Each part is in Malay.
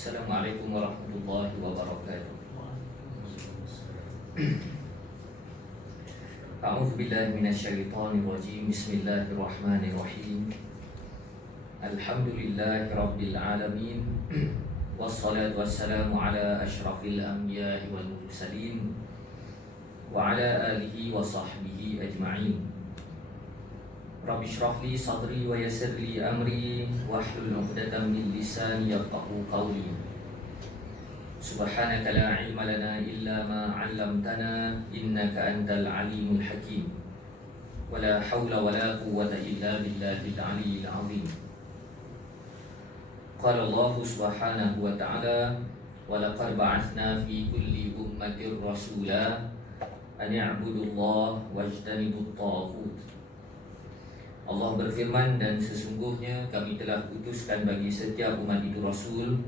Assalamualaikum warahmatullahi wabarakatuh. A'udzu billahi minasyaitonir rajim. Bismillahirrahmanirrahim. Alhamdulillahi rabbil alamin. Wassalatu wassalamu ala asyrafil anbiya'i wal mursalin wa ala alihi wa sahbihi ajma'in. Rabbi shrah li sadri wa yassir li amri wahlul 'uqdatam min lisani yafqahu qawli. Subhanaka la ilma lana illa ma 'allamtana innaka antal alimul hakim. Wa la haula wa la quwwata illa billahil 'aliyyil 'azim. Qala Allah subhanahu wa ta'ala wa laqad ba'athna fi kulli ummatin rasula an ya'budullaha wajtanibut taghut. Allah berfirman, dan sesungguhnya kami telah utuskan bagi setiap umat itu Rasul,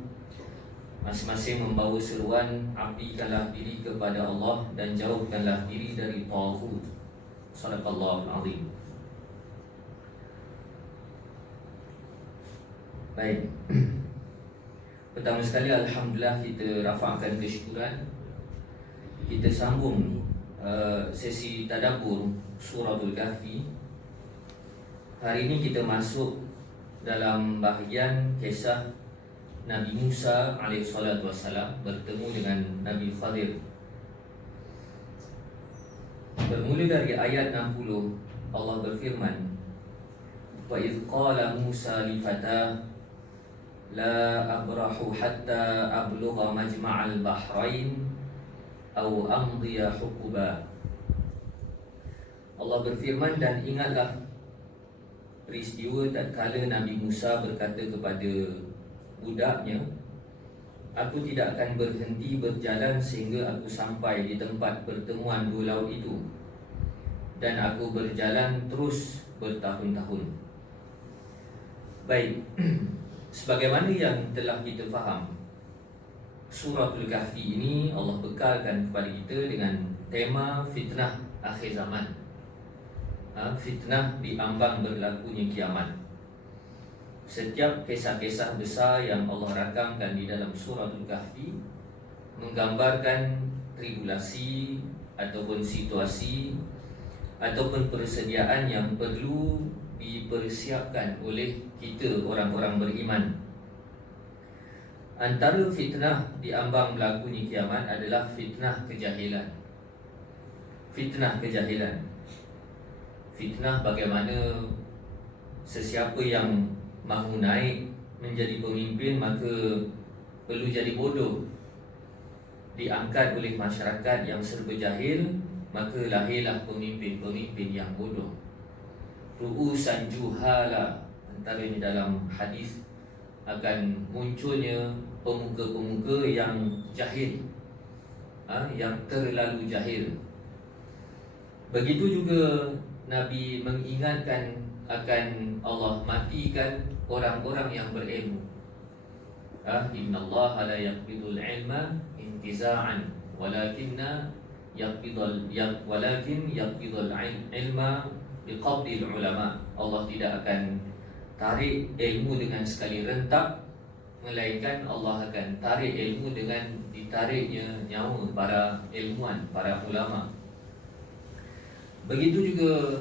masing-masing membawa seruan, abdikanlah diri kepada Allah dan jauhkanlah diri dari taghut. Shadaqallahul azim. Baik. Pertama sekali, alhamdulillah, kita rafa'kan kesyukuran. Kita sambung sesi tadabbur suratul Kahfi. Hari ini kita masuk dalam bahagian kisah Nabi Musa alaihissalatu wassalam bertemu dengan Nabi Khadir. Bermula dari ayat 60, Allah berfirman, wa idh qala Musa li fatah la abrahu hatta ablugha majma'al bahrain aw amdiya huquba. Allah berfirman, dan ingatlah peristiwa tatkala Nabi Musa berkata kepada budaknya, aku tidak akan berhenti berjalan sehingga aku sampai di tempat pertemuan dua laut itu, dan aku berjalan terus bertahun-tahun. Baik. Sebagaimana yang telah kita faham, Suratul Kahfi ini Allah bekalkan kepada kita dengan tema fitnah akhir zaman. Fitnah di ambang berlakunya kiamat. Setiap kisah-kisah besar yang Allah rakamkan di dalam Suratul Kahfi menggambarkan tribulasi ataupun situasi ataupun persediaan yang perlu dipersiapkan oleh kita orang-orang beriman. Antara fitnah di ambang berlakunya kiamat adalah fitnah kejahilan. Fitnah kejahilan. Fitnah bagaimana sesiapa yang mahu naik menjadi pemimpin maka perlu jadi bodoh, diangkat oleh masyarakat yang serba jahil, maka lahirlah pemimpin-pemimpin yang bodoh. Ru'usan juhala, antaranya dalam hadis akan munculnya pemuka-pemuka yang jahil, yang terlalu jahil. Begitu juga Nabi mengingatkan akan Allah matikan orang-orang yang berilmu. Innallaha la yaqbidul ilma intiza'an walakin yaqbidul ilma biqabdil ulama. Allah tidak akan tarik ilmu dengan sekali rentak, melainkan Allah akan tarik ilmu dengan ditariknya nyawa para ilmuwan, para ulama. Begitu juga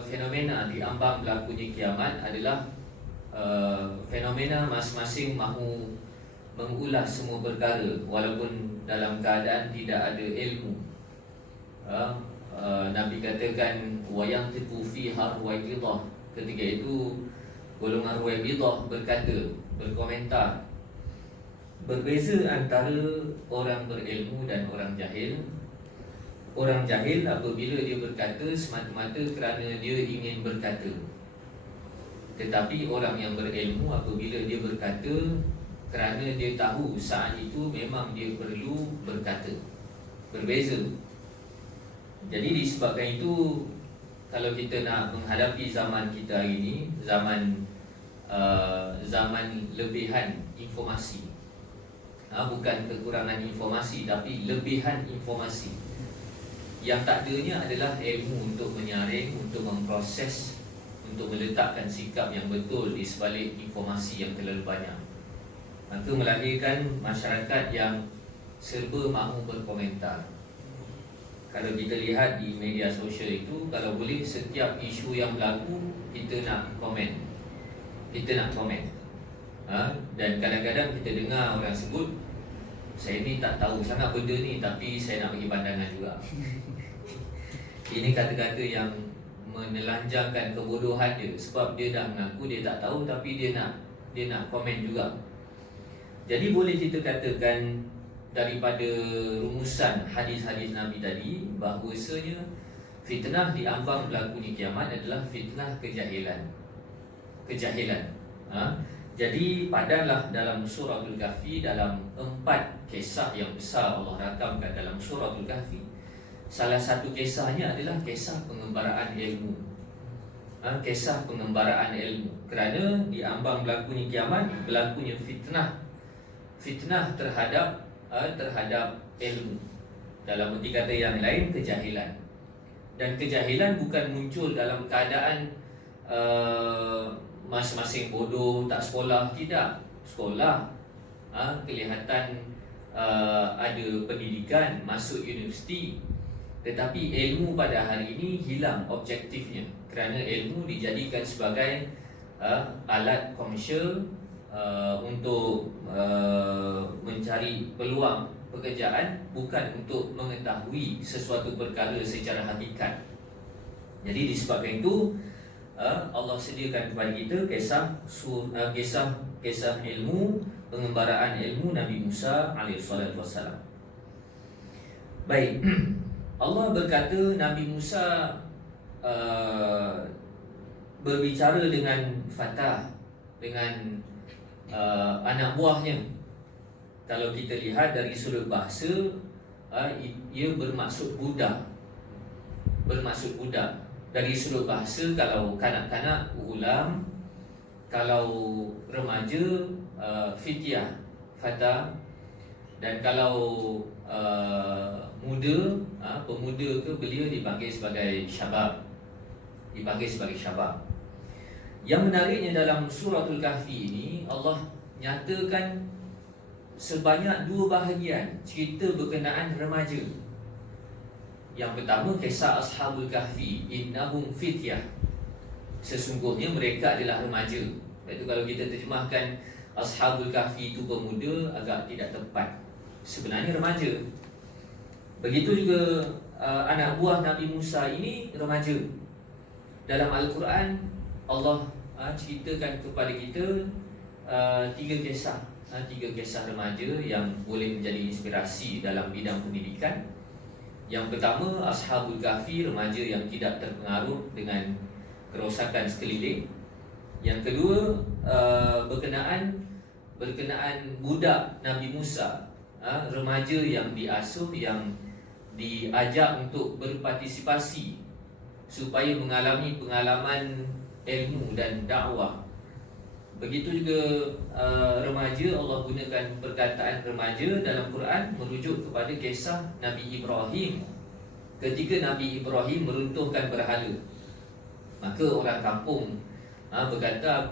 fenomena di ambang berlakunya kiamat adalah fenomena masing-masing mahu mengulas semua perkara walaupun dalam keadaan tidak ada ilmu. Nabi katakan wayang tipu fiha ruwaibidah. Ketika itu golongan ruwaibidah berkomentar, berbeza antara orang berilmu dan orang jahil. Orang jahil apabila dia berkata semata-mata kerana dia ingin berkata. Tetapi orang yang berilmu apabila dia berkata kerana dia tahu saat itu memang dia perlu berkata. Berbeza. Jadi disebabkan itu, kalau kita nak menghadapi zaman kita hari ini, zaman lebihan informasi, bukan kekurangan informasi tapi lebihan informasi. Yang tak adanya adalah ilmu untuk menyaring, untuk memproses, untuk meletakkan sikap yang betul di sebalik informasi yang terlalu banyak. maka melahirkan masyarakat yang serba mahu berkomentar. Kalau kita lihat di media sosial itu, kalau boleh setiap isu yang berlaku kita nak komen, dan kadang-kadang kita dengar orang sebut, saya ni tak tahu sangat benda ni, tapi saya nak bagi pandangan juga. Ini kata-kata yang menelanjangkan kebodohan dia, sebab dia dah mengaku dia tak tahu, tapi dia nak komen juga. Jadi boleh kita katakan daripada rumusan hadis-hadis Nabi tadi, bahawasanya fitnah diambang berlakunya kiamat adalah fitnah kejahilan. Jadi padanlah dalam suratul Kahfi, dalam 4 kisah yang besar Allah rakamkan dalam suratul Kahfi. Salah satu kisahnya adalah kisah pengembaraan ilmu. Kisah pengembaraan ilmu. Kerana diambang berlakunya kiamat, berlakunya fitnah terhadap ilmu. Dalam erti kata yang lain, kejahilan. Dan kejahilan bukan muncul dalam keadaan masing-masing bodoh, tak sekolah. Tidak, sekolah, kelihatan ada pendidikan, masuk universiti. Tetapi ilmu pada hari ini hilang objektifnya, kerana ilmu dijadikan sebagai alat komersial untuk mencari peluang pekerjaan, bukan untuk mengetahui sesuatu perkara secara hakikat. Jadi disebabkan itu Allah sediakan kepada kita kisah ilmu, pengembaraan ilmu Nabi Musa alaihissalam. Baik, Allah berkata Nabi Musa berbicara dengan fatah, dengan anak buahnya. Kalau kita lihat dari sudut bahasa, ia bermaksud budak. Dari sudut bahasa, kalau kanak-kanak, ulam. Kalau remaja, fityah, fatah. Dan kalau pemuda ke belia, dipanggil sebagai syabab. Yang menariknya dalam suratul Kahfi ini, Allah nyatakan sebanyak 2 bahagian cerita berkenaan remaja. Yang pertama, kisah Ashabul Kahfi, innahum fityah, sesungguhnya mereka adalah remaja. Iaitu kalau kita terjemahkan Ashabul Kahfi itu pemuda, agak tidak tepat. Sebenarnya remaja. Begitu juga anak buah Nabi Musa ini remaja. Dalam Al-Quran, Allah ceritakan kepada kita 3 kisah remaja yang boleh menjadi inspirasi dalam bidang pendidikan. Yang pertama, Ashabul Kahfi, remaja yang tidak terpengaruh dengan kerosakan sekeliling. Yang kedua, berkenaan budak Nabi Musa, remaja yang diasuh, yang diajak untuk berpartisipasi supaya mengalami pengalaman ilmu dan dakwah. Begitu juga remaja, Allah gunakan perkataan remaja dalam Quran merujuk kepada kisah Nabi Ibrahim. Ketika Nabi Ibrahim meruntuhkan berhala, maka orang kampung berkata,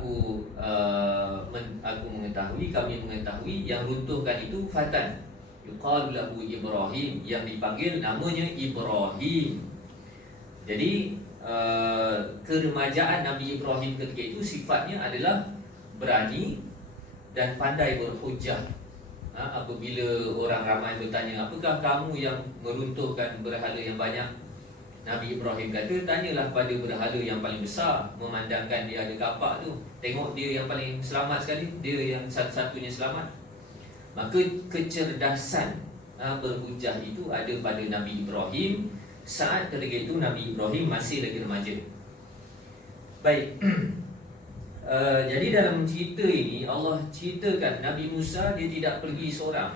kami mengetahui yang runtuhkan itu fatan, yuqalu lahu Ibrahim, yang dipanggil namanya Ibrahim. Jadi keremajaan Nabi Ibrahim ketika itu sifatnya adalah berani dan pandai berhujah. Apabila orang ramai bertanya, apakah kamu yang meruntuhkan berhala yang banyak? Nabi Ibrahim kata, tanyalah pada berhala yang paling besar, memandangkan dia ada kapak tu, tengok dia yang paling selamat sekali, dia yang satu-satunya selamat. Maka kecerdasan berhujah itu ada pada Nabi Ibrahim. Saat ketika itu Nabi Ibrahim masih lagi remaja. Baik. Jadi dalam cerita ini Allah ceritakan Nabi Musa dia tidak pergi seorang,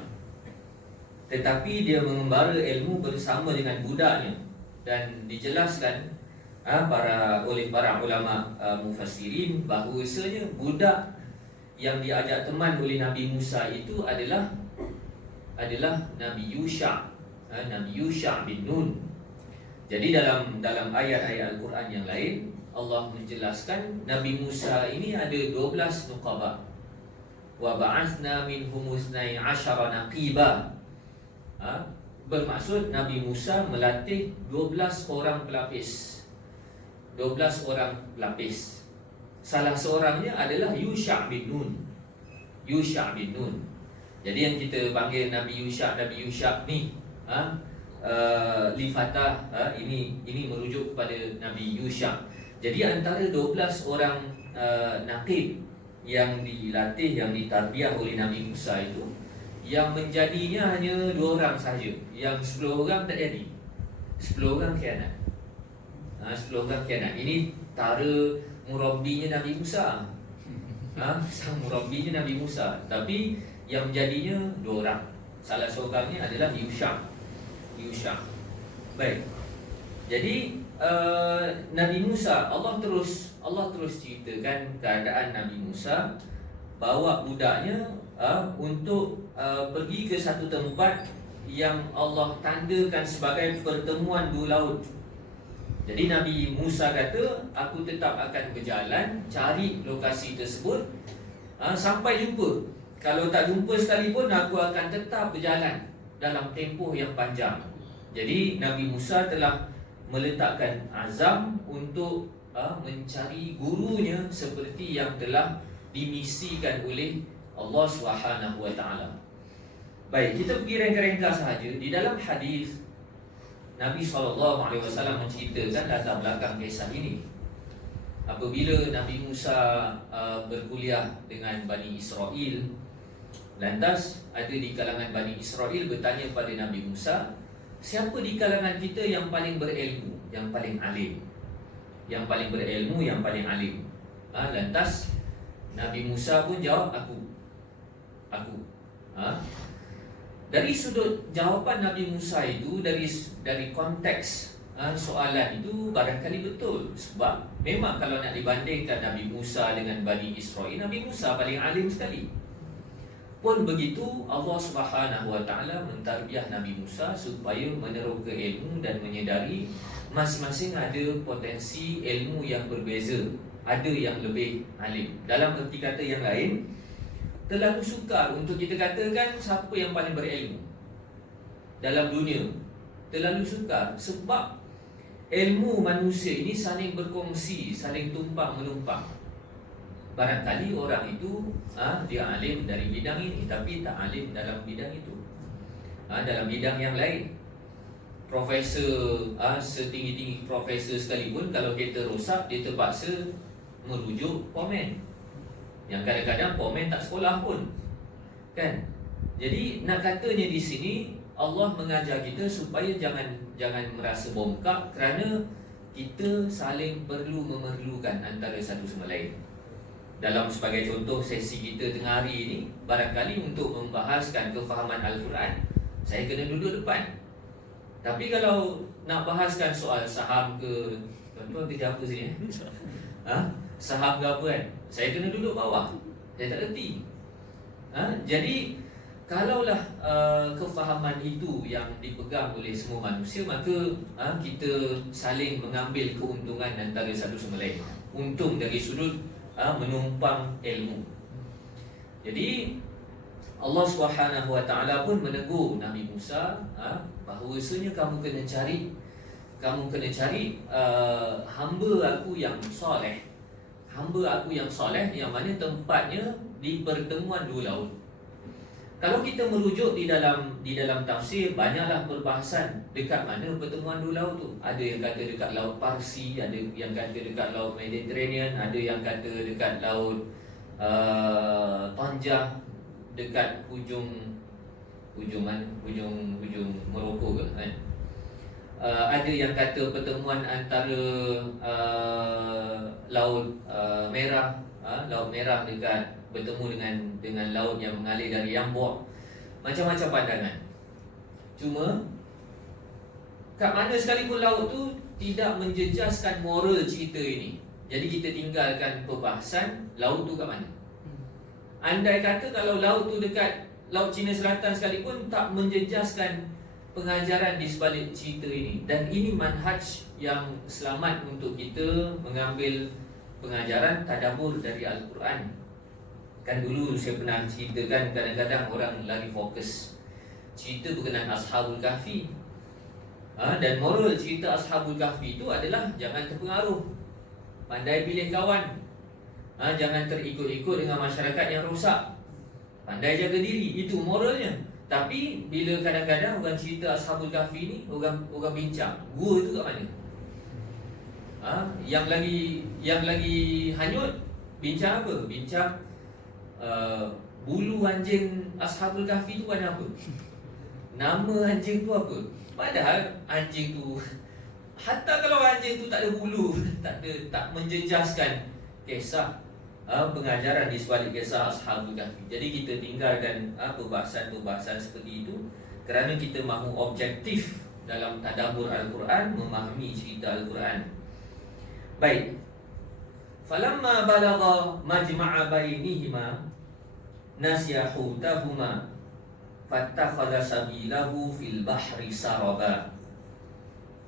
tetapi dia mengembara ilmu bersama dengan budaknya. Dan dijelaskan oleh para ulama mufassirin bahawasanya budak yang diajak teman oleh Nabi Musa itu adalah Nabi Yusha, Nabi Yusha bin Nun. Jadi dalam ayat-ayat Al-Quran yang lain Allah menjelaskan Nabi Musa ini ada 12 nuqabah. wa ba'atsna minhum 12 naqiba. Bermaksud Nabi Musa melatih 12 orang pelapis. 12 orang pelapis. Salah seorangnya adalah Yusha' bin Nun. Yusha' bin Nun. Jadi yang kita panggil Nabi Yusha' ni Lifatah, ini merujuk kepada Nabi Yusha'. Jadi antara 12 orang naqib yang dilatih, yang ditarbiah oleh Nabi Musa itu, yang menjadinya hanya 2 orang sahaja. Yang 10 orang tak jadi. 10 orang khianat. 10 orang khianat. Ini tara murabbinya Nabi Musa. Sang murabbinya Nabi Musa. Tapi yang menjadinya 2 orang. Salah seorangnya adalah Yusha'. Baik. Jadi Nabi Musa, Allah terus ceritakan keadaan Nabi Musa bawa budaknya untuk pergi ke satu tempat yang Allah tandakan sebagai pertemuan 2 laut. Jadi Nabi Musa kata, aku tetap akan berjalan cari lokasi tersebut sampai jumpa. Kalau tak jumpa sekalipun, aku akan tetap berjalan dalam tempoh yang panjang. Jadi Nabi Musa telah meletakkan azam untuk mencari gurunya seperti yang telah dimisikan oleh Allah Subhanahu wa taala. Baik, kita pergi rengka-rengka sahaja. Di dalam hadis Nabi SAW menceritakan latar belakang kisah ini. Apabila Nabi Musa berkuliah dengan Bani Israel, lantas ada di kalangan Bani Israel bertanya pada Nabi Musa, siapa di kalangan kita yang paling berilmu, yang paling alim? Yang paling berilmu, yang paling alim. Lantas Nabi Musa pun jawab, aku. Dari sudut jawapan Nabi Musa itu, dari konteks soalan itu barangkali betul. Sebab memang kalau nak dibandingkan Nabi Musa dengan Bani Israel, Nabi Musa paling alim sekali. Pun begitu, Allah Subhanahu wa taala mentarbiah Nabi Musa supaya meneroka ilmu dan menyedari masing-masing ada potensi ilmu yang berbeza, ada yang lebih alim. Dalam erti kata yang lain, terlalu sukar untuk kita katakan siapa yang paling berilmu dalam dunia. Terlalu sukar sebab ilmu manusia ini saling berkongsi, saling tumpang menumpang. Barangkali orang itu dia alim dari bidang ini, tapi tak alim dalam bidang itu, dalam bidang yang lain. Profesor, setinggi-tinggi profesor sekalipun, kalau kereta rosak, dia terpaksa merujuk pomen, yang kadang-kadang pomen tak sekolah pun, kan? Jadi nak katanya di sini Allah mengajar kita supaya jangan merasa bongkak, kerana kita saling memerlukan antara satu sama lain. Dalam sebagai contoh sesi kita tengah hari ini, barangkali untuk membahaskan kefahaman Al-Quran, saya kena duduk depan. Tapi kalau nak bahaskan soal saham ke, tuan-tuan kerja apa sini? Saham ke apa kan, saya kena duduk bawah, saya tak reti. Jadi kalaulah kefahaman itu yang dipegang oleh semua manusia, maka kita saling mengambil keuntungan antara satu sama lain. Untung dari sudut menumpang ilmu. Jadi Allah Subhanahu wa taala pun menegur Nabi Musa bahawasanya kamu kena cari hamba aku yang soleh. Hamba aku yang soleh, yang mana tempatnya di pertemuan 2 laut. Kalau kita merujuk di dalam tafsir, banyaklah perbahasan dekat mana pertemuan 2 laut tu. Ada yang kata dekat Laut Parsi, ada yang kata dekat Laut Mediterranean, ada yang kata dekat Laut Tanjah, dekat hujung Morocco ke kan? Ada yang kata pertemuan antara Laut Merah, Laut Merah dekat bertemu dengan laut yang mengalir dari Yambok. Macam-macam pandangan. Cuma kat mana sekalipun laut tu tidak menjejaskan moral cerita ini. Jadi kita tinggalkan perbahasan laut tu kat mana. Andai kata kalau laut tu dekat Laut Cina Selatan sekalipun, tak menjejaskan pengajaran di sebalik cerita ini. Dan ini manhaj yang selamat untuk kita mengambil pengajaran tadabbur dari Al-Quran. Kan dulu saya pernah ceritakan, kadang-kadang orang lagi fokus cerita berkenaan Ashabul Kahfi. Dan moral cerita Ashabul Kahfi itu adalah jangan terpengaruh, pandai pilih kawan, jangan terikut-ikut dengan masyarakat yang rosak, pandai jaga diri. Itu moralnya. Tapi bila kadang-kadang orang cerita Ashabul Kahfi ni, orang bincang gua tu kat mana. Yang lagi hanyut bincang apa? Bincang bulu anjing Ashabul Kahfi tu warna apa? Nama anjing tu apa? Padahal anjing tu, hatta kalau anjing tu tak ada bulu, tak menjejaskan kisah pengajaran di sebalik kisah Ashabul Kahfi. Jadi kita tinggalkan perbahasan-perbahasan seperti itu kerana kita mahu objektif dalam tadabbur Al-Quran, memahami cerita Al-Quran. Baik. Falamma balagha majma'a bainihima nasiya hutahuma fattakhadha sabilahu fil bahri saraba.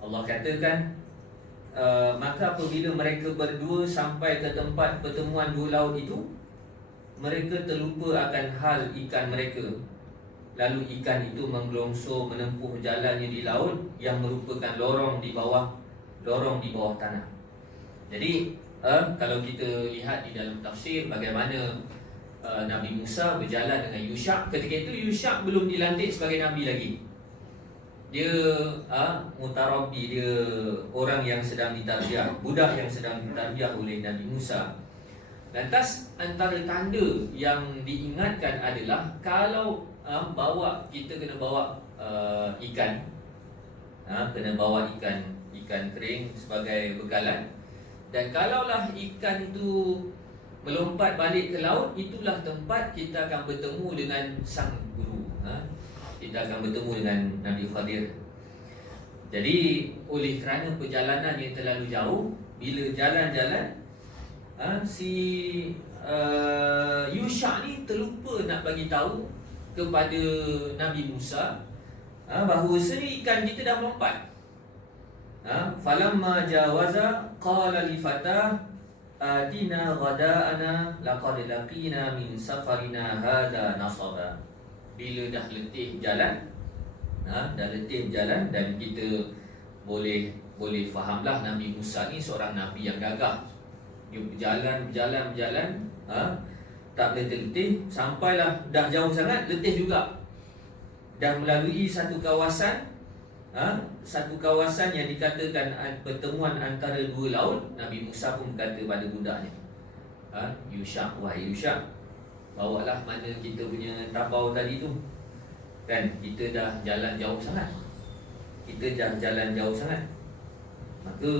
Allah katakan, maka apabila mereka berdua sampai ke tempat pertemuan dua laut itu, mereka terlupa akan hal ikan mereka. Lalu ikan itu menggelongsor menempuh jalannya di laut yang merupakan lorong di bawah tanah. Jadi kalau kita lihat di dalam tafsir bagaimana Nabi Musa berjalan dengan Yusha. Ketika itu Yusha belum dilantik sebagai Nabi lagi. Dia mutarabbi, dia orang yang sedang ditarbiyah, budak yang sedang ditarbiyah oleh Nabi Musa. Lantas antara tanda yang diingatkan adalah kalau kita kena bawa ikan, kena bawa ikan kering sebagai bekalan. Dan kalaulah ikan itu melompat balik ke laut, itulah tempat kita akan bertemu dengan sang guru. Kita akan bertemu dengan Nabi Khadir. Jadi oleh kerana perjalanan yang terlalu jauh, bila jalan-jalan, si Yusha ni terlupa nak bagi tahu kepada Nabi Musa bahawasanya ikan kita dah melompat. Falamma jawaza qala li fatah atina ghada'ana laqad laqina min safarina hadha nasaba. Bila dah letih berjalan, dan kita boleh fahamlah Nabi Musa ni seorang Nabi yang gagah. Dia berjalan, tak letih-letih, sampailah dah jauh sangat, letih juga. Dah melalui satu kawasan yang dikatakan pertemuan antara dua laut. Nabi Musa pun berkata pada budaknya, Yusha, wahai Yusha, bawalah mana kita punya tabau tadi tu. Kan kita dah jalan jauh sangat. Maka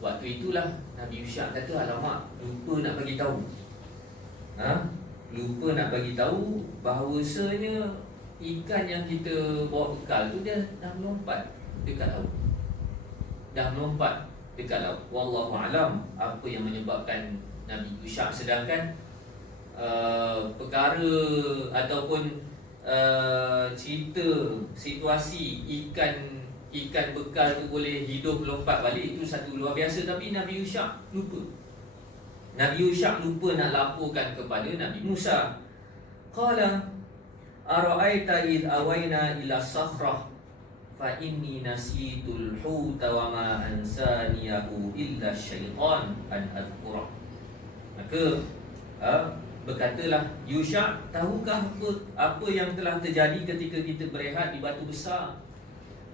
waktu itulah Nabi Yusha kata, alamak, lupa nak bagi tahu. Lupa nak bagi tahu bahawasanya ikan yang kita bawa bekal tu dia dah melompat dekat laut. Wallahu alam apa yang menyebabkan Nabi Yusha, sedangkan perkara ataupun cerita situasi ikan bekal tu boleh hidup melompat balik, itu satu luar biasa. Tapi Nabi Yusha lupa. Nabi Yusha lupa nak laporkan kepada Nabi Musa. Qala ara'aita id awayna ila sakhrah fa inni nasitul huta wa ma ansaniyahu illa syaitan an adhkurah. Maka berkatalah Yusha, tahukah apa yang telah terjadi ketika kita berehat di batu besar?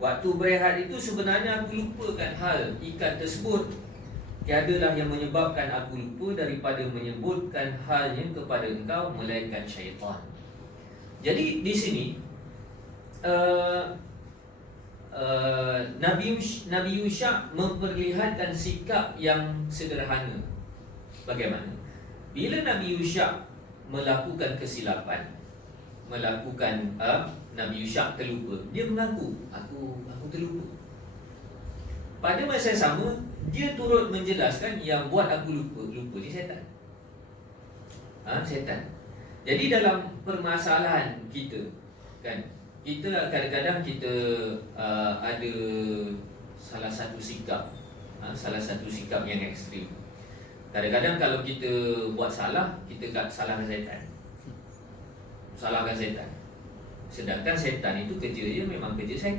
Waktu berehat itu sebenarnya aku lupakan hal ikan tersebut. Tiadalah yang menyebabkan aku lupa daripada menyebutkan halnya kepada engkau melainkan syaitan. Jadi di sini Nabi Yusha memperlihatkan sikap yang sederhana. Bagaimana? Bila Nabi Yusha melakukan kesilapan, Nabi Yusha terlupa, dia mengaku, aku terlupa. Pada masa yang sama, dia turut menjelaskan yang buat aku lupa ni syaitan. Syaitan. Jadi dalam permasalahan kita, kan, kita kadang-kadang kita ada salah satu sikap yang ekstrim. Kadang-kadang kalau kita buat salah, kita salahkan syaitan. salahkan setan. Sedangkan setan itu kerja dia memang kerja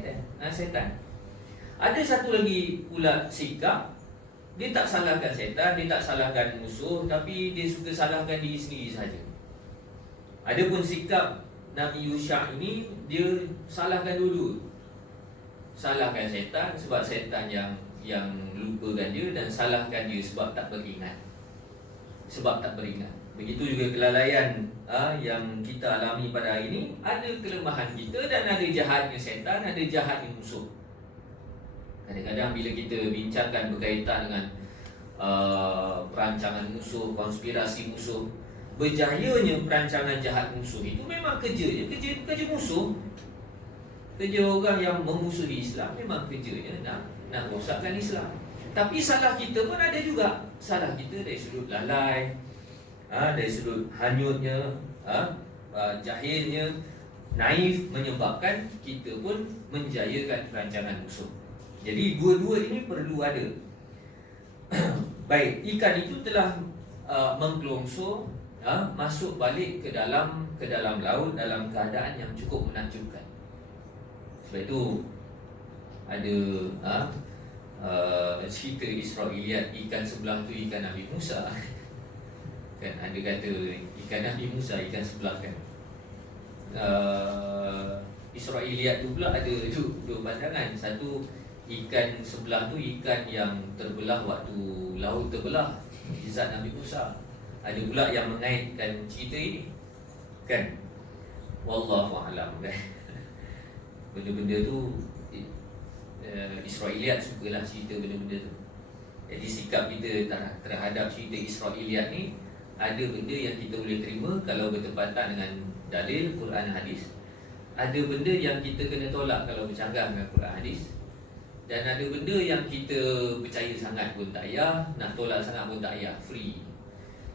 setan. Ada satu lagi pula sikap, dia tak salahkan setan, dia tak salahkan musuh, tapi dia suka salahkan diri sendiri saja. Adapun sikap Nabi Yusha ini, dia salahkan dulu. Salahkan setan sebab setan yang lupakan dia, dan salahkan dia sebab tak beringat. Begitu juga kelalaian yang kita alami pada hari ini. Ada kelemahan kita dan ada jahatnya setan, ada jahatnya musuh. Kadang-kadang bila kita bincangkan berkaitan dengan perancangan musuh, konspirasi musuh, berjayanya perancangan jahat musuh itu memang kerja musuh. Kerja orang yang memusuhi Islam memang kerjanya nak rosakkan Islam. Tapi salah kita pun ada juga. Salah kita dari sudut lalai, dari sudut hanyutnya, jahilnya, naif, menyebabkan kita pun menjayakan perancangan musuh. Jadi dua-dua ini perlu ada. Baik, ikan itu telah menggelongso, masuk balik ke dalam laut dalam keadaan yang cukup menakjubkan. Sebab itu ada cerita Israiliyat, ikan sebelah tu ikan Nabi Musa. Kan ada kata ikan Nabi Musa, ikan sebelah kan. Israiliyat tu pula ada dua pandangan. Satu, ikan sebelah tu ikan yang terbelah waktu laut terbelah, mukjizat Nabi Musa. Ada pula yang mengaitkan cerita ini, kan? Wallahu a'lam, kan? Benda-benda tu Israiliyat sukalah cerita benda-benda tu. Jadi sikap kita terhadap cerita Israiliyat ni, ada benda yang kita boleh terima kalau bertepatan dengan dalil Quran hadis. Ada benda yang kita kena tolak kalau bercanggah dengan Quran hadis. Dan ada benda yang kita percaya sangat pun tak payah, nak tolak sangat pun tak payah, free.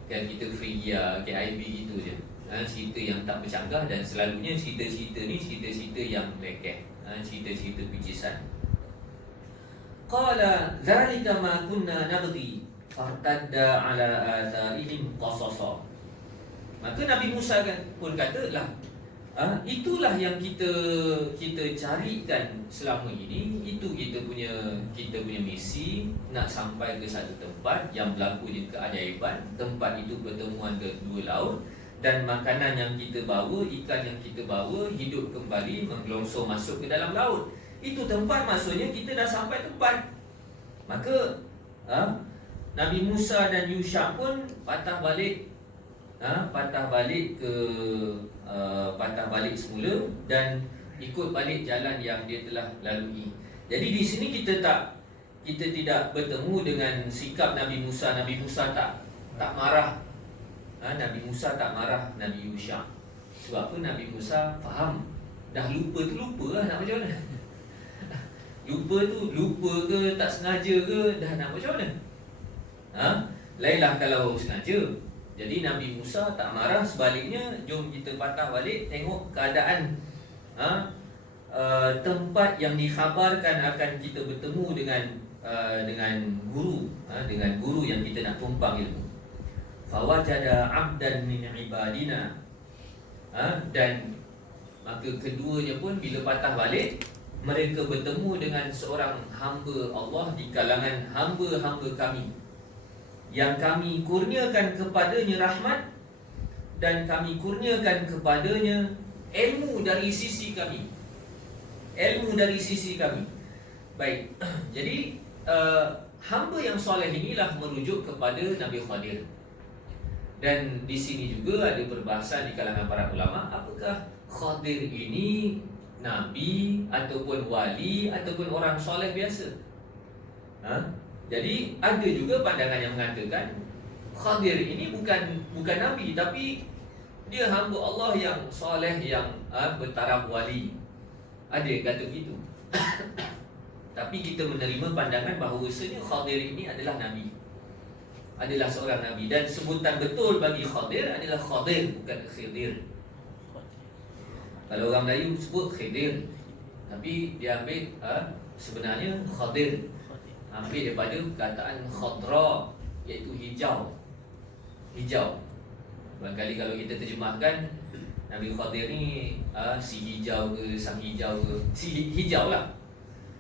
Kan kita free ya, KIB gitu je. Cerita yang tak bercanggah, dan selalunya cerita-cerita ni cerita-cerita yang lekeh, cerita-cerita picisan. Qala zalika ma kunna nabghi fartadda ala atharihim qasasa. Maka Nabi Musa pun katalah, itulah yang kita carikan selama ini. Itu kita punya misi, nak sampai ke satu tempat yang berlakunya keajaiban. Tempat itu pertemuan kedua laut, dan makanan yang kita bawa, ikan yang kita bawa hidup kembali, menggelongso masuk ke dalam laut. Itu tempat, maksudnya kita dah sampai tempat. Maka Nabi Musa dan Yusha pun patah balik semula dan ikut balik jalan yang dia telah lalui. Jadi di sini kita tidak bertemu dengan sikap Nabi Musa. Nabi Musa tak marah. Nabi Musa tak marah Nabi Yusha. Sebab apa? Nabi Musa faham, dah lupa tu lupa lah, nak macam mana? Lupa ke tak sengaja ke, dah nak macam mana? Lainlah kalau sengaja. Jadi Nabi Musa tak marah, sebaliknya jom kita patah balik tengok keadaan tempat yang dikhabarkan akan kita bertemu dengan guru yang kita nak tumpang ilmu. Fawajada 'abdan min ibadina, dan maka keduanya pun bila patah balik, mereka bertemu dengan seorang hamba Allah di kalangan hamba-hamba kami, yang kami kurniakan kepadanya rahmat, dan kami kurniakan kepadanya ilmu dari sisi kami. Baik, jadi hamba yang soleh inilah merujuk kepada Nabi Khadir. Dan di sini juga ada perbahasan di kalangan para ulama, apakah Khadir ini nabi ataupun wali ataupun orang soleh biasa? Jadi ada juga pandangan yang mengatakan Khadir ini bukan nabi, tapi dia hamba Allah yang soleh, yang bertaraf wali. Ada yang kata begitu. Tapi kita menerima pandangan bahawasanya Khadir ini adalah nabi, adalah seorang nabi. Dan sebutan betul bagi Khadir adalah Khadir, bukan Khidir. Kalau orang Melayu sebut Khidir, tapi dia ambil sebenarnya Khadir, ambil daripada perkataan khadra, iaitu hijau. Barangkali kalau kita terjemahkan Nabi Khadir ni si hijau ke, sang hijau ke, si hijau lah.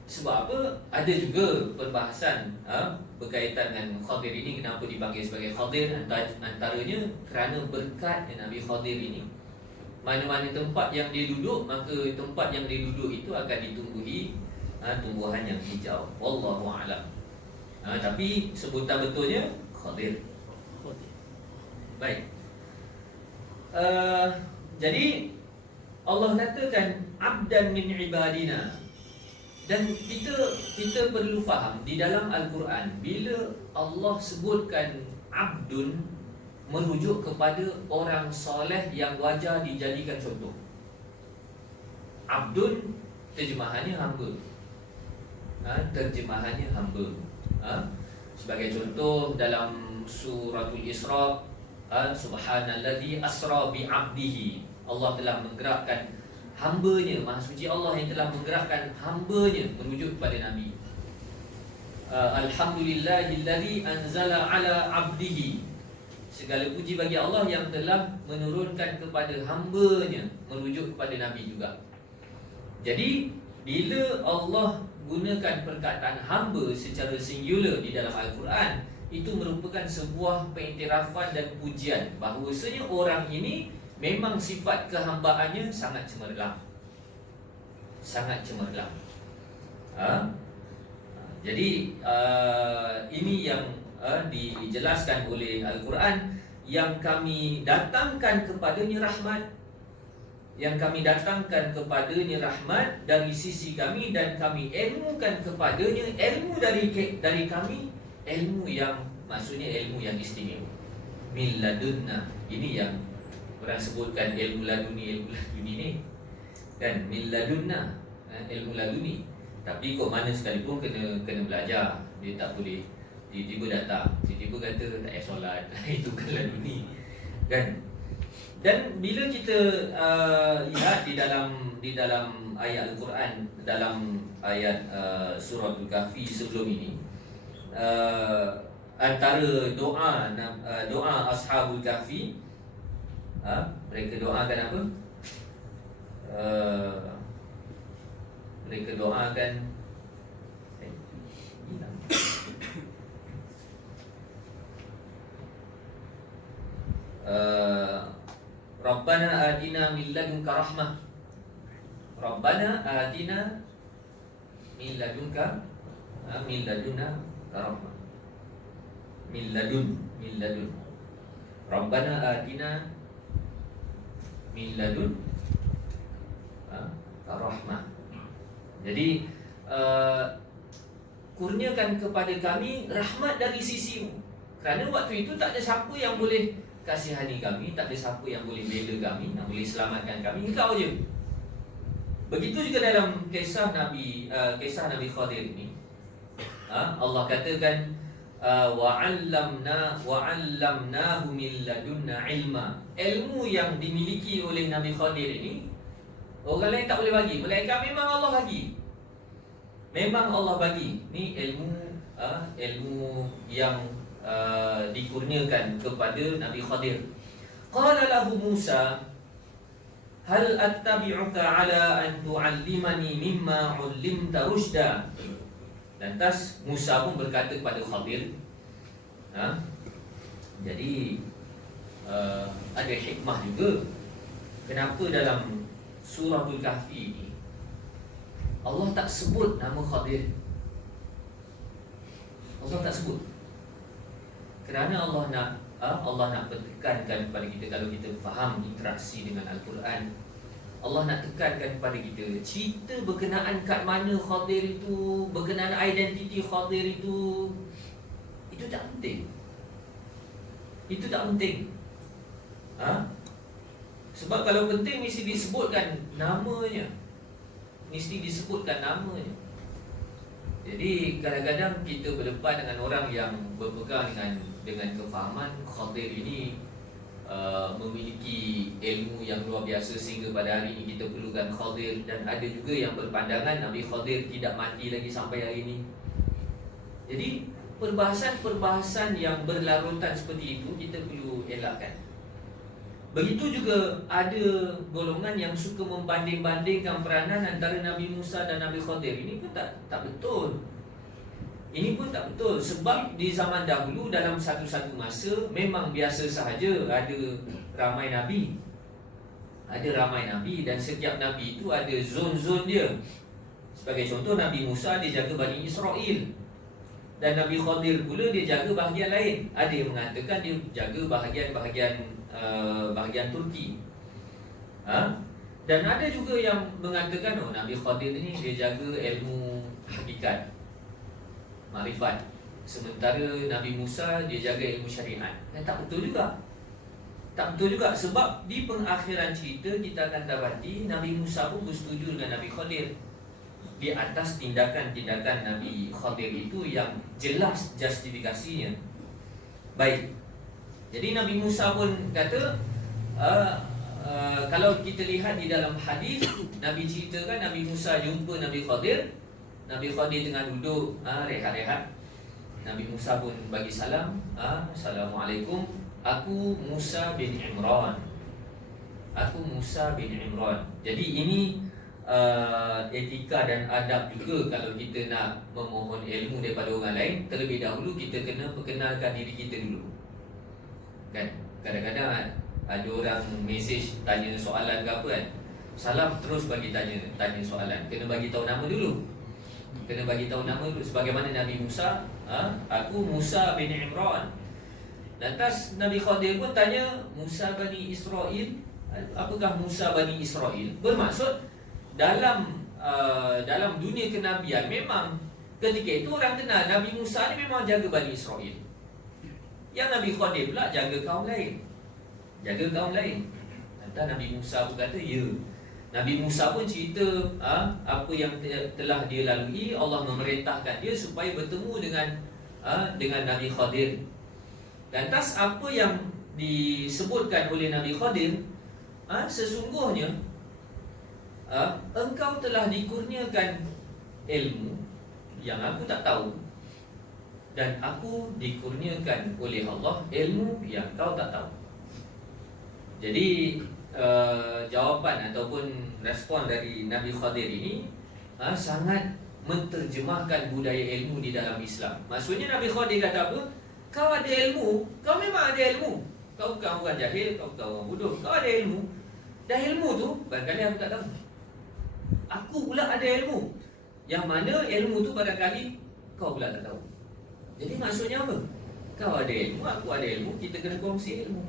Sebab apa? Ada juga perbahasan berkaitan dengan Khadir ini. Kenapa dipanggil sebagai Khadir? Antaranya kerana berkat Nabi Khadir ini, mana-mana tempat yang dia duduk, maka tempat yang dia duduk itu akan ditumbuhi tumbuhan yang hijau. Wallahu a'lam. Tapi sebutan betulnya Khadir. Baik. Jadi Allah katakan abdan min ibadina. Dan kita perlu faham di dalam Al-Quran, bila Allah sebutkan abdun, merujuk kepada orang soleh yang wajar dijadikan contoh. Abdun terjemahannya hamba. Terjemahannya hamba. Sebagai contoh dalam suratul Isra, subhanalladzi asra bi 'abdihi. Allah telah menggerakkan hamba-Nya, Maha Suci Allah yang telah menggerakkan hamba-Nya, merujuk kepada Nabi. Alhamdulillahilladzi anzala ala 'abdihi. Segala puji bagi Allah yang telah menurunkan kepada hamba-Nya, merujuk kepada Nabi juga. Jadi bila Allah gunakan perkataan hamba secara singular di dalam Al-Quran, itu merupakan sebuah pengiktirafan dan pujian bahawasanya orang ini memang sifat kehambaannya sangat cemerlang. Sangat cemerlang. Jadi ini yang dijelaskan oleh Al-Quran, yang kami datangkan kepadanya rahmat, yang kami datangkan kepadanya rahmat dari sisi kami, dan kami ilmukan kepadanya ilmu dari kami, ilmu yang maksudnya ilmu yang istimewa. Min ladunna. Ini yang orang sebutkan ilmu laduni ni kan, min ladunna, ilmu laduni. Tapi kok mana sekalipun kena belajar. Dia tak boleh tiba-tiba datang, tiba-tiba kata tak payah solat. Itu kan laduni kan. Dan bila kita lihat di dalam ayat Al-Quran, dalam ayat surah Al-Kahfi sebelum ini, antara doa Ashabul Kahfi, mereka doakan apa? Mereka doakan Rabbana atina min ladunka rahmah. Rabbana atina min ladunka min ladunna rahmah. Min ladun. Rabbana atina min ladun rahmah. Jadi kurniakan kepada kami rahmat dari sisimu. Kerana waktu itu tak ada siapa yang boleh kasihani kami, tak ada siapa yang boleh bela kami, yang boleh selamatkan kami, engkau je. Begitu juga dalam kisah Nabi Khadir ini. Allah katakan wa'allamnahu min ladunna ilma. Ilmu yang dimiliki oleh Nabi Khadir ini orang lain tak boleh bagi, melainkan memang Allah bagi. Memang Allah bagi. Ni ilmu yang dikurniakan kepada Nabi Khadir. Qala lahu Musa, hal attabi'uka ala an tu'allimani mimma 'ullimta rusyda. Lantas Musa pun berkata kepada Khadir, jadi ada hikmah juga kenapa dalam surah Al-Kahfi ini Allah tak sebut nama Khadir. Allah tak sebut kerana Allah nak tekankan kepada kita. Kalau kita faham interaksi dengan Al-Quran, Allah nak tekankan kepada kita cerita berkenaan kat mana Khadir itu, berkenaan identiti Khadir itu tak penting. Itu tak penting. Sebab kalau penting mesti disebutkan namanya. Mesti disebutkan namanya. Jadi kadang-kadang kita berdepan dengan orang yang berpegang dengan kefahaman Khadir ini memiliki ilmu yang luar biasa, sehingga pada hari ini kita perlukan Khadir. Dan ada juga yang berpandangan Nabi Khadir tidak mati lagi sampai hari ini. Jadi perbahasan-perbahasan yang berlarutan seperti itu kita perlu elakkan. Begitu juga ada golongan yang suka membanding-bandingkan peranan antara Nabi Musa dan Nabi Khadir. Ini pun tak betul. Ini pun tak betul. Sebab di zaman dahulu dalam satu-satu masa memang biasa sahaja ada ramai Nabi. Ada ramai Nabi dan setiap Nabi itu ada zon-zon dia. Sebagai contoh, Nabi Musa dia jaga Bani Israel, dan Nabi Khadir pula dia jaga bahagian lain. Ada yang mengatakan dia jaga bahagian Turki. Dan ada juga yang mengatakan Nabi Khadir ni dia jaga ilmu hakikat, makrifat, sementara Nabi Musa dia jaga ilmu syariat. Tak betul juga. Tak betul juga, sebab di pengakhiran cerita kita akan dapati Nabi Musa pun bersetuju dengan Nabi Khadir di atas tindakan-tindakan Nabi Khadir itu yang jelas justifikasinya. Baik. Jadi Nabi Musa pun kata kalau kita lihat di dalam hadis, Nabi ceritakan Nabi Musa jumpa Nabi Khadir. Nabi Khadir tengah duduk rehat-rehat. Nabi Musa pun bagi salam, Assalamualaikum, aku Musa bin Imran. Aku Musa bin Imran. Jadi ini etika dan adab juga. Kalau kita nak memohon ilmu daripada orang lain, terlebih dahulu kita kena perkenalkan diri kita dulu. Kan? Kadang-kadang ada orang mesej tanya soalan ke apa kan, salam terus bagi tanya soalan. Kena bagi tahu nama dulu. Kena bagi tahu nama dulu. Sebagaimana Nabi Musa, aku Musa bin Imran. Lantas Nabi Khadir pun tanya, Musa Bani Israel, apakah Musa Bani Israel? Bermaksud dalam dunia kenabian memang ketika itu orang kenal Nabi Musa ni memang jaga Bani Israel. Yang Nabi Khadir pula jaga kaum lain. Lantas Nabi Musa pun kata, ya. Nabi Musa pun cerita apa yang telah dia lalui. Allah memerintahkan dia supaya bertemu dengan Nabi Khadir. Lantas apa yang disebutkan oleh Nabi Khadir, sesungguhnya engkau telah dikurniakan ilmu yang aku tak tahu, dan aku dikurniakan oleh Allah ilmu yang kau tak tahu. Jadi jawapan ataupun respon dari Nabi Khadir ini sangat menterjemahkan budaya ilmu di dalam Islam. Maksudnya Nabi Khadir kata apa? Kau ada ilmu, kau memang ada ilmu. Kau bukan orang jahil, kau bukan orang bodoh. Kau ada ilmu. Dan ilmu tu barangkali aku tak tahu. Aku pula ada ilmu, yang mana ilmu tu barangkali kau pula tak tahu. Jadi maksudnya apa? Kau ada ilmu, aku ada ilmu, kita kena kongsi ilmu.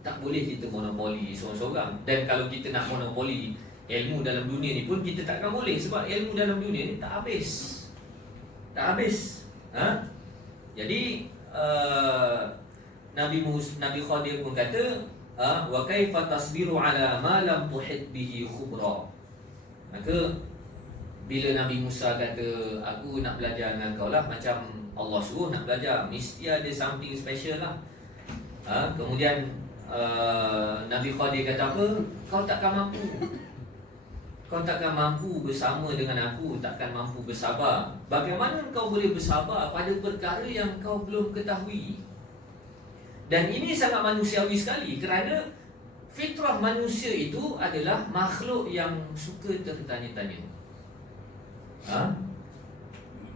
Tak boleh kita monopoli seorang-seorang. Dan kalau kita nak monopoli ilmu dalam dunia ni pun kita takkan boleh, sebab ilmu dalam dunia ni tak habis. Jadi Nabi Khadir pun kata, wa kaifa tasbiru ala ma lam tuhit bihi khubra. Maka bila Nabi Musa kata, aku nak belajar dengan kau lah, macam Allah suruh nak belajar, mesti ada something special lah. Kemudian Nabi Khadir kata apa? Kau takkan mampu bersama dengan aku, takkan mampu bersabar. Bagaimana kau boleh bersabar pada perkara yang kau belum ketahui? Dan ini sangat manusiawi sekali, kerana fitrah manusia itu adalah makhluk yang suka tertanya-tanya.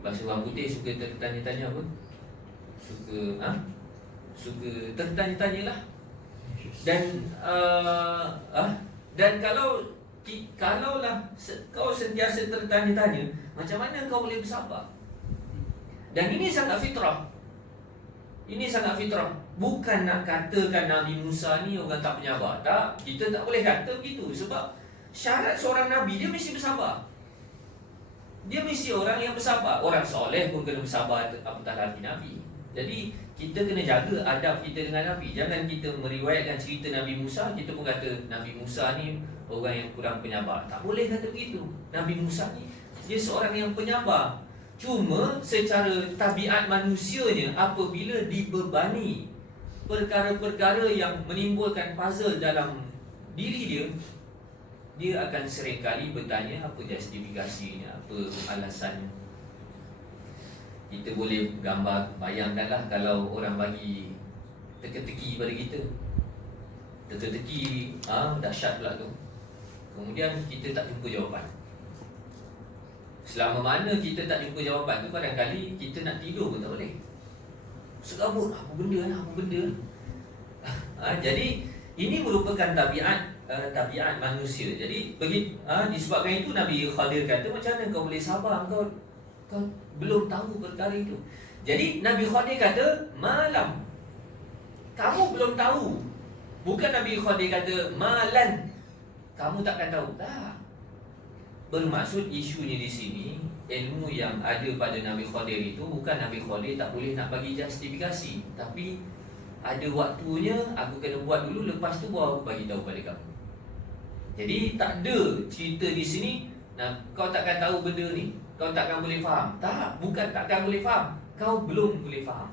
Bahasa orang putih suka tertanya-tanya apa? Suka tertanya-tanya lah. Dan kalaulah kau sentiasa tertanya-tanya, macam mana kau boleh bersabar? Dan ini sangat fitrah. Bukan nak katakan Nabi Musa ni orang tak penyabar. Tak, kita tak boleh kata begitu. Sebab syarat seorang Nabi, dia mesti bersabar. Dia mesti orang yang bersabar. Orang soleh pun kena bersabar, apatah lagi Nabi. Jadi kita kena jaga adab kita dengan Nabi. Jangan kita meriwayatkan cerita Nabi Musa, kita pun kata Nabi Musa ni orang yang kurang penyabar. Tak boleh kata begitu. Nabi Musa ni dia seorang yang penyabar. Cuma secara tabiat manusianya, apabila dibebani perkara-perkara yang menimbulkan puzzle dalam diri dia akan seringkali bertanya apa justifikasinya, apa alasannya. Kita boleh bayangkanlah kalau orang bagi teka-teki pada kita. Teka-teki dahsyat pula tu. Kemudian kita tak jumpa jawapan. Selama mana kita tak jumpa jawapan tu, kadang-kali kita nak tidur pun tak boleh. Serabut, apa benda lah, apa benda. Jadi ini merupakan tabiat manusia. Jadi disebabkan itu Nabi Khadir kata, macam mana kau boleh sabar, kau belum tahu perkara itu. Jadi Nabi Khadir kata, malam, kamu belum tahu. Bukan Nabi Khadir kata malan, kamu takkan tahu. Tak. Bermaksud isunya di sini, ilmu yang ada pada Nabi Khadir itu bukan Nabi Khadir tak boleh nak bagi justifikasi, tapi ada waktunya, aku kena buat dulu, lepas tu baru aku bagi tahu pada kamu. Jadi tak ada cerita di sini, kau takkan tahu benda ni, kau takkan boleh faham. Tak, bukan takkan boleh faham, kau belum boleh faham.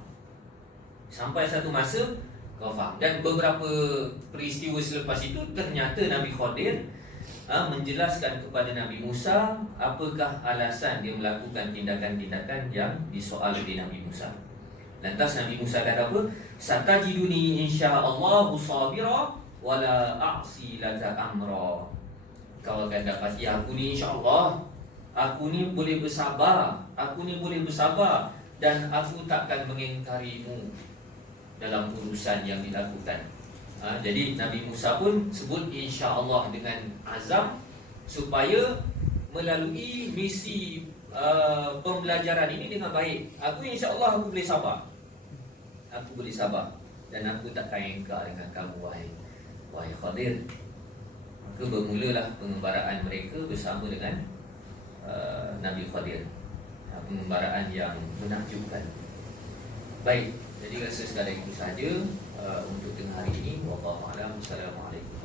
Sampai satu masa kau faham. Dan beberapa peristiwa selepas itu, ternyata Nabi Khadir menjelaskan kepada Nabi Musa apakah alasan dia melakukan tindakan-tindakan yang disoal oleh Nabi Musa. Lantas Nabi Musa kata apa? Satajiduni insyaallah sabira wala a'si laka amra. Kau akan dapati aku ni insya-Allah, aku ni boleh bersabar, aku ni boleh bersabar, dan aku takkan mengingkarimu dalam urusan yang dilakukan. Jadi Nabi Musa pun sebut insya-Allah dengan azam, supaya melalui misi pembelajaran ini dengan baik. Aku insya-Allah aku boleh sabar. Aku boleh sabar, dan aku takkan ingkar dengan kamu, wahai Khadir. Maka bermulalah pengembaraan mereka bersama dengan Nabi Khadir. Pengembaraan yang menakjubkan. Baik, jadi rasa sekadar itu sahaja untuk tengah hari ini. Wallahu a'lam. Assalamualaikum.